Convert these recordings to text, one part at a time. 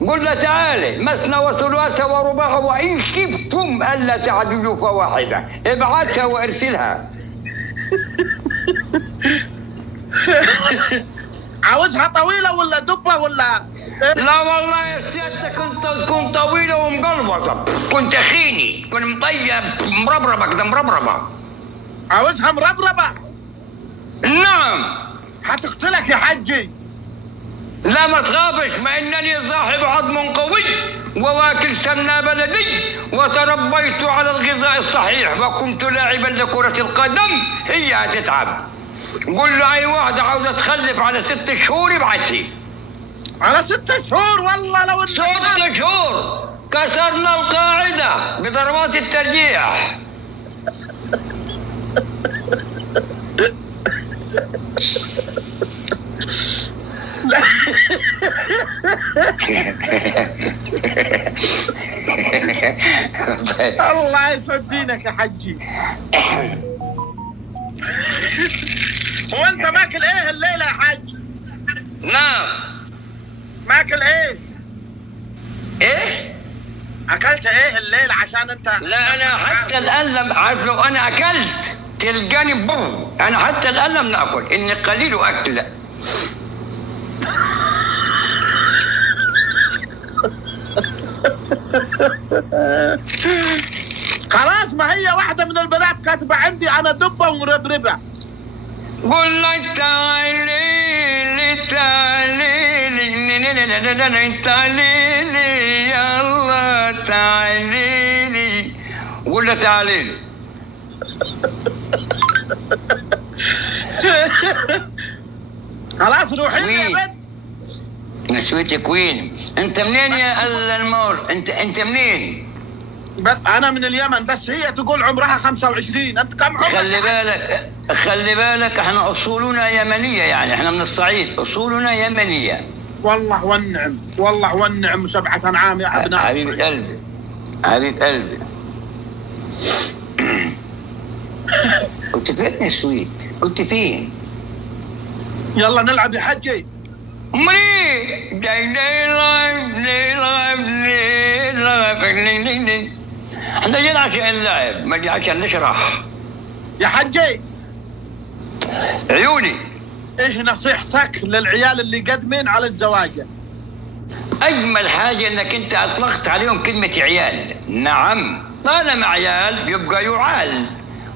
قل له تعالى مثنى وثلاث ورباع وإن خفتم ألا تعدلوا فواحدة، ابعثها وارسلها. عاوزها طويلة ولا دبة ولا؟ لا والله يا سيادتك انت تكون طويلة ومقلبطة، كنت تخيني، كنت مطيب مربربة كده مربربة. عاوزها مربربة؟ نعم. هتقتلك يا حجي. لا ما تخافش، ما انني صاحب عظم قوي وواكل سمنة بلدي وتربيت على الغذاء الصحيح وكنت لاعبا لكرة القدم. هي هتتعب. قول له اي واحدة عاوزة تخلف على 6 شهور ابعتي. على 6 شهور؟ والله لو 6 شهور كسرنا القاعدة بضربات الترجيح. الله يسعد دينك يا حجي. هو انت ماكل ايه الليلة يا حج؟ نعم. ماكل ايه؟ ايه؟ اكلت ايه الليلة عشان انت؟ لا انا حتى الان لم عارف، لو انا اكلت تلقاني بو، انا حتى الان لم ناكل، اني قليل اكل. خلاص، ما هي واحدة من البنات كاتبة عندي أنا دبة ومربربة. قول لي تعالي تعالي يلا تعالي، قول له تعالي. خلاص روحي يا بنت. نسويتك وين؟ انت منين يا المور؟ انت منين؟ بس انا من اليمن، بس هي تقول عمرها 25. انت كم عمرك؟ خلي بالك احنا اصولنا يمنيه، يعني احنا من الصعيد، اصولنا يمنيه. والله والنعم، والله والنعم، 7 أنعام يا ابناء. حبيب قلبي، حبيب قلبي. كنت فين يا سويت؟ كنت فين؟ يلا نلعب يا حجي. احنا جينا عشان نلعب، ما جينا عشان نشرح يا حجي. عيوني. ايش نصيحتك للعيال اللي قدمين على الزواج؟ اجمل حاجه انك انت اطلقت عليهم كلمه عيال. نعم، طالما عيال يبقى يعال،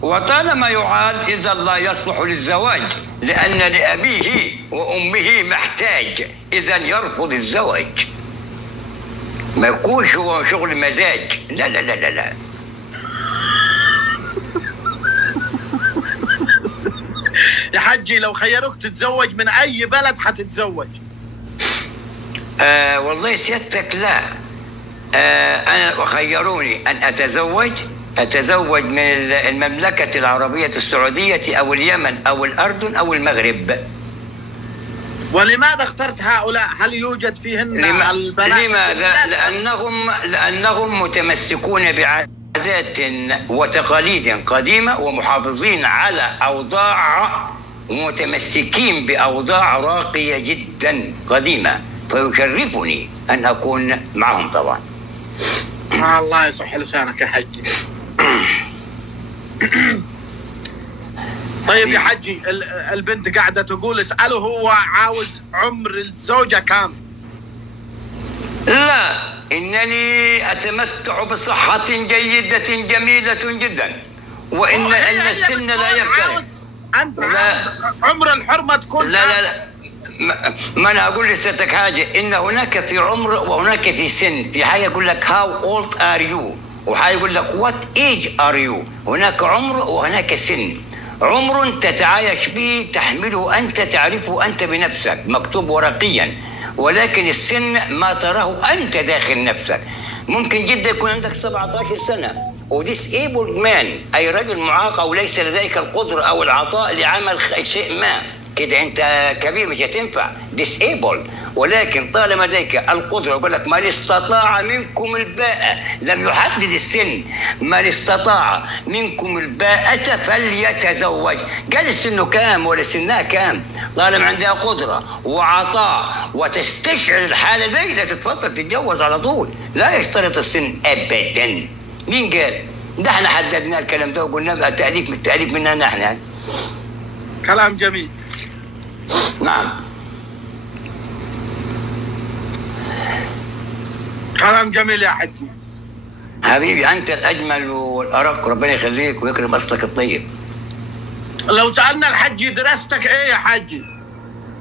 وطالما يعال اذا لا يصلح للزواج، لان لابيه وامه محتاج، اذا يرفض الزواج. ما يكونش هو شغل مزاج، لا لا لا لا لا. يا حجي لو خيروك تتزوج من اي بلد حتتزوج؟ والله سيادتك لا. انا وخيروني ان اتزوج من المملكة العربية السعودية او اليمن او الاردن او المغرب. ولماذا اخترت هؤلاء؟ هل يوجد فيهن البنات؟ لماذا؟ لأنهم متمسكون بعادات وتقاليد قديمة ومحافظين على أوضاع، ومتمسكين بأوضاع راقية جدا قديمة، فيشرفني أن أكون معهم طبعا. الله يصح لسانك يا حجي. طيب يا حجي، البنت قاعدة تقول اسأله هو عاوز عمر الزوجة كام؟ لا، إنني أتمتع بصحة جيدة جميلة جدا، وإن السن لا يختلف. أنت عمر الحرمة تكون لا لا لا، ما أنا أقول لسيادتك حاجة، إن هناك في عمر وهناك في سن. في حاجة يقول لك how old are you، وحاجة يقول لك what age are you. هناك عمر وهناك سن. عمر تتعايش به تحمله أنت، تعرفه أنت بنفسك مكتوب ورقيا، ولكن السن ما تراه أنت داخل نفسك. ممكن جدا يكون عندك 17 سنة وديسيبل مان، أي رجل معاق أو ليس لديك القدرة أو العطاء لعمل شيء ما، كده أنت كبير مش هتنفع، ديسيبل. ولكن طالما لديك القدرة، يقول لك من استطاع منكم الباءة، لم يحدد السن، من استطاع منكم الباءة فليتزوج، قال السن كام ولا سنها كام، طالما عندها قدرة وعطاء وتستشعر الحالة دي لا تتفضل تتجوز على طول، لا يشترط السن أبدا. مين قال؟ ده احنا حددنا الكلام ده وقلنا بقى تأليف مننا نحن. كلام جميل. نعم كلام جميل يا حجي. حبيبي أنت الأجمل والأرق، ربنا يخليك ويكرم أصلك الطيب. لو سألنا الحجي دراستك إيه يا حجي؟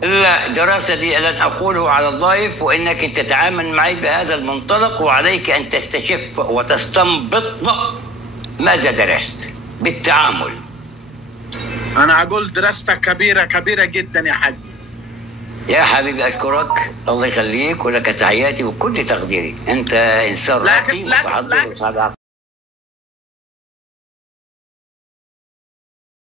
لا، دراستي لن أقوله على الضيف، وإنك تتعامل معي بهذا المنطلق، وعليك أن تستشف وتستنبط ماذا درست بالتعامل. أنا أقول دراستك كبيرة كبيرة جدا يا حجي. يا حبيبي أشكرك، الله يخليك، ولك تحياتي وكل تقديري، أنت إنسان راقي ومتحضر وصعب.